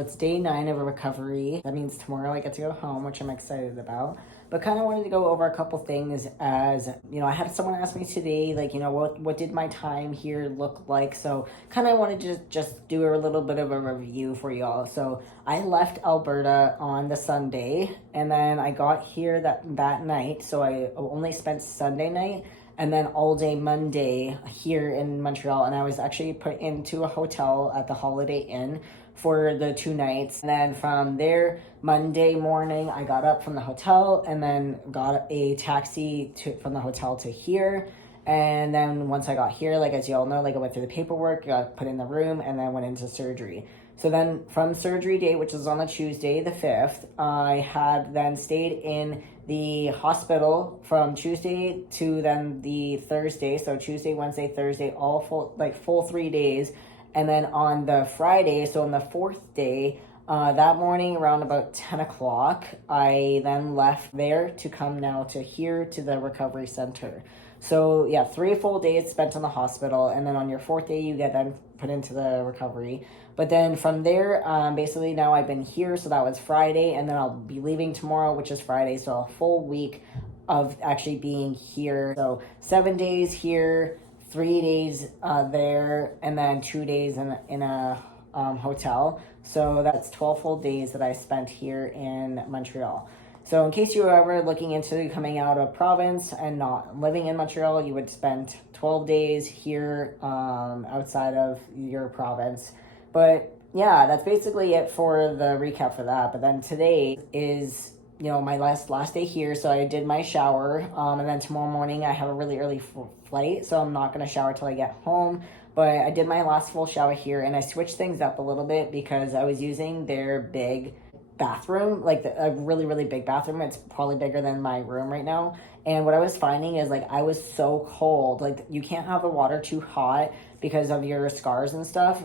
So it's day 9 of a recovery. That means tomorrow I get to go home, which I'm excited about. But kind of wanted to go over a couple things as, I had someone ask me today, like, what did my time here look like? So kind of wanted to just do a little bit of a review for y'all. So I left Alberta on the Sunday, and then I got here that night. So I only spent Sunday night and then all day Monday here in Montreal. And I was actually put into a hotel at the Holiday Inn for the 2 nights. And then from there, Monday morning, I got up from the hotel and then got a taxi from the hotel to here. And then once I got here, like as you all know, like I went through the paperwork, got put in the room, and then went into surgery. So then from surgery day, which was on a Tuesday, the 5th, I had then stayed in the hospital from Tuesday to then the Thursday. So Tuesday, Wednesday, Thursday, all full 3 days. And then on the Friday, so on the 4th day, that morning around about 10 o'clock, I then left there to come now to here to the recovery center. So yeah, 3 full days spent in the hospital, and then on your 4th day, you get then put into the recovery. But then from there, basically now I've been here, so that was Friday, and then I'll be leaving tomorrow, which is Friday, so a full week of actually being here. So 7 days here, 3 days there, and then 2 days in a hotel. So that's 12 full days that I spent here in Montreal. So in case you were ever looking into coming out of province and not living in Montreal, you would spend 12 days here outside of your province. But yeah, that's basically it for the recap for that. But then today is my last day here, so I did my shower, and then tomorrow morning I have a really early flight, so I'm not going to shower till I get home. But I did my last full shower here, and I switched things up a little bit because I was using their big bathroom, like a really, really big bathroom. It's probably bigger than my room right now. And what I was finding is like I was so cold. Like you can't have the water too hot because of your scars and stuff.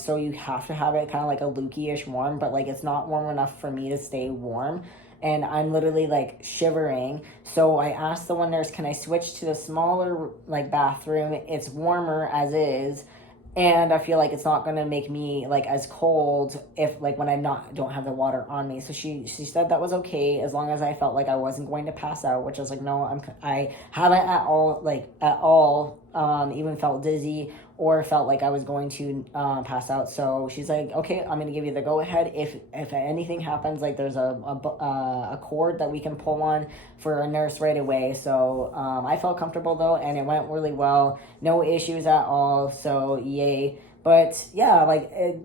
So you have to have it kind of like a lukey-ish warm, but like it's not warm enough for me to stay warm. And I'm literally like shivering. So I asked the one nurse, can I switch to the smaller like bathroom? It's warmer as is. And I feel like it's not going to make me like as cold if like when I don't have the water on me. So she said that was okay as long as I felt like I wasn't going to pass out, which I was like, no, I haven't at all even felt dizzy or felt like I was going to pass out. So she's like, okay, I'm going to give you the go ahead. If anything happens, like there's a cord that we can pull on for a nurse right away. So I felt comfortable though, and it went really well. No issues at all. So yay. But yeah,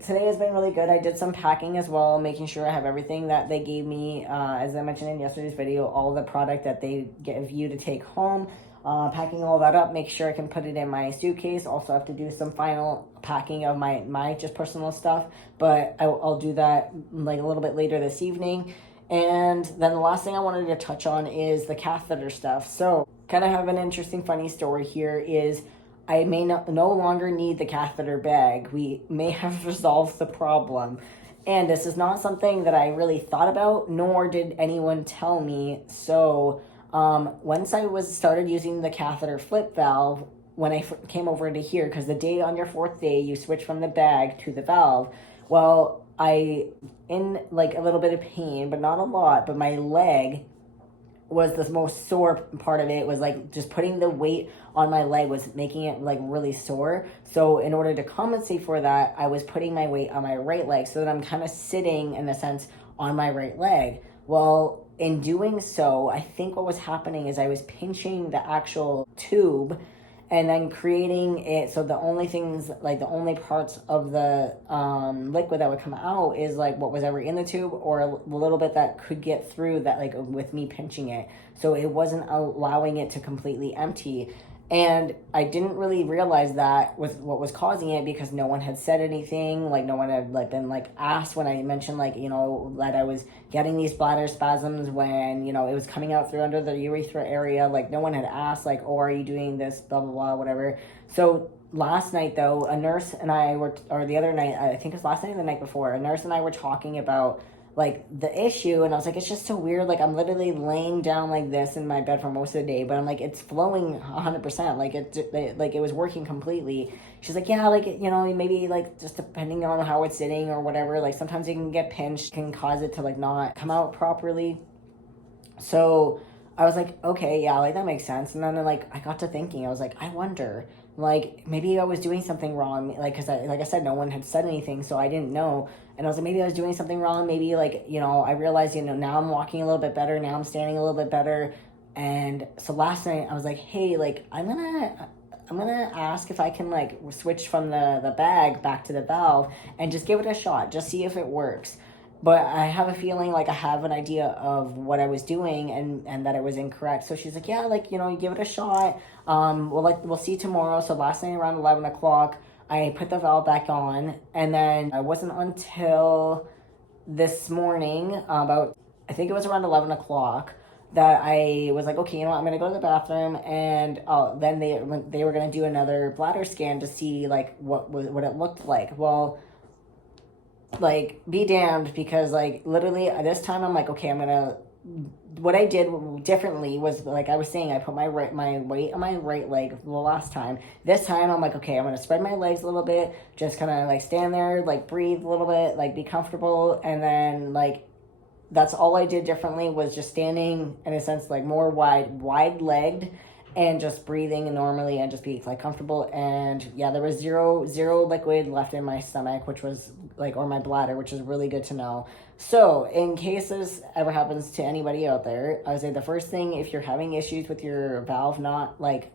today has been really good. I did some packing as well, making sure I have everything that they gave me, as I mentioned in yesterday's video, all the product that they give you to take home. Packing all that up, make sure I can put it in my suitcase. Also have to do some final packing of my just personal stuff, but I'll do that like a little bit later this evening. And then the last thing I wanted to touch on is the catheter stuff. So kind of have an interesting funny story here is I may no longer need the catheter bag. We may have resolved the problem. And this is not something that I really thought about, nor did anyone tell me. So once I started using the catheter flip valve, when I came over to here, because the day on your 4th day, you switch from the bag to the valve. Well, in like a little bit of pain, but not a lot, but my leg was the most sore part of it. Was like just putting the weight on my leg was making it like really sore. So in order to compensate for that, I was putting my weight on my right leg so that I'm kind of sitting in a sense on my right leg. Well, in doing so, I think what was happening is I was pinching the actual tube and then creating it so the only things, like the only parts of the liquid that would come out is like what was ever in the tube or a little bit that could get through that, like with me pinching it. So it wasn't allowing it to completely empty. And I didn't really realize that was what was causing it because no one had said anything. Like no one had been asked when I mentioned that I was getting these bladder spasms when, it was coming out through under the urethra area. Like no one had asked oh, are you doing this, blah, blah, blah, whatever. So last night though, a nurse and I were, or the other night, I think it was last night or the night before, a nurse and I were talking about like the issue. And I was like, it's just so weird. Like I'm literally laying down like this in my bed for most of the day, but I'm like, it's flowing 100%. Like it was working completely. She's like, yeah, like, you know, maybe like just depending on how it's sitting or whatever, like sometimes it can get pinched, can cause it to like not come out properly. So I was like, okay, yeah, like that makes sense. And then like I got to thinking, I was like, I wonder, like maybe I was doing something wrong, like because like I said, no one had said anything, so I didn't know. And I was like, maybe I was doing something wrong. Maybe like, you know, I realized, you know, now I'm walking a little bit better. Now I'm standing a little bit better. And so last night I was like, hey, like I'm gonna ask if I can like switch from the bag back to the valve and just give it a shot, just see if it works. But I have a feeling like I have an idea of what I was doing and that it was incorrect. So she's like, yeah, like, you know, you give it a shot. We'll see tomorrow. So last night around 11 o'clock, I put the valve back on, and then it wasn't until this morning, about I think it was around 11 o'clock, that I was like, okay, you know what, I'm gonna go to the bathroom, and then they were gonna do another bladder scan to see like what it looked like. Well, like be damned, because like literally this time I'm like, okay, I'm gonna, what I did differently was, like I was saying, I put my weight on my right leg the last time. This time I'm like, okay, I'm gonna spread my legs a little bit, just kind of like stand there, like breathe a little bit, like be comfortable. And then like that's all I did differently, was just standing in a sense like more wide legged, and just breathing normally and just be like comfortable. And yeah, there was zero liquid left in my stomach, which was like, or my bladder, which is really good to know. So in case this ever happens to anybody out there, I would say the first thing, if you're having issues with your valve not like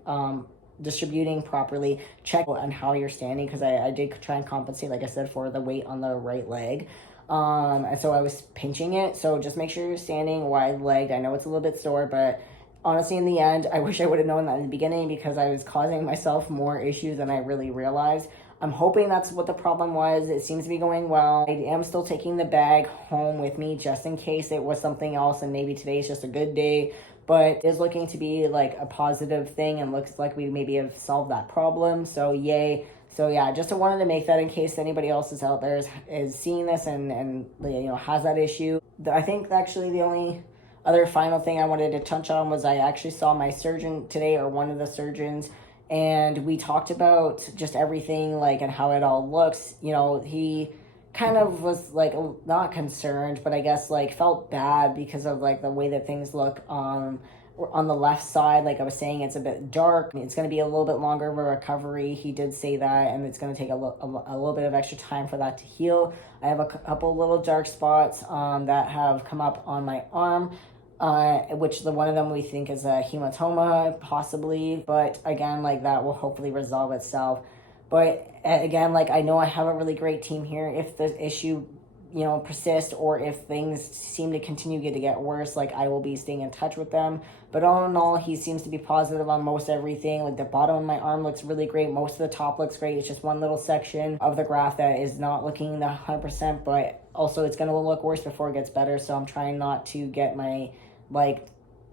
distributing properly, check on how you're standing, because I did try and compensate, like I said, for the weight on the right leg. And so I was pinching it. So just make sure you're standing wide legged. I know it's a little bit sore, but honestly, in the end, I wish I would have known that in the beginning, because I was causing myself more issues than I really realized. I'm hoping that's what the problem was. It seems to be going well. I am still taking the bag home with me just in case it was something else, and maybe today's just a good day. But it is looking to be like a positive thing, and looks like we maybe have solved that problem. So yay. So yeah, just wanted to make that in case anybody else is out there is seeing this and you know has that issue. I think actually the only other final thing I wanted to touch on was I actually saw my surgeon today, or one of the surgeons, and we talked about just everything, like, and how it all looks. You know, he kind of was like not concerned, but I guess like felt bad because of like the way that things look on the left side. Like I was saying, it's a bit dark. It's going to be a little bit longer of a recovery. He did say that, and it's going to take a little bit of extra time for that to heal. I have a couple little dark spots that have come up on my arm, which one of them we think is a hematoma, possibly. But again, like that will hopefully resolve itself. But again, like I know I have a really great team here. If the issue, you know, persist, or if things seem to continue to get worse, like I will be staying in touch with them. But all in all, he seems to be positive on most everything. Like the bottom of my arm looks really great. Most of the top looks great. It's just one little section of the graft that is not looking the 100%, but also it's going to look worse before it gets better. So I'm trying not to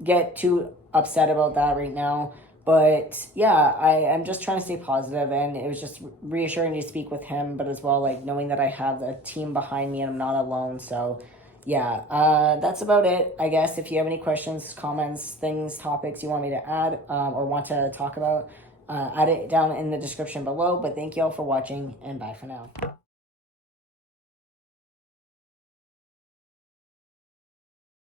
get too upset about that right now. But yeah, I'm just trying to stay positive, and it was just reassuring to speak with him, but as well, like knowing that I have a team behind me and I'm not alone. So yeah, that's about it, I guess. If you have any questions, comments, things, topics you want me to add, or want to talk about, add it down in the description below. But thank you all for watching, and bye for now.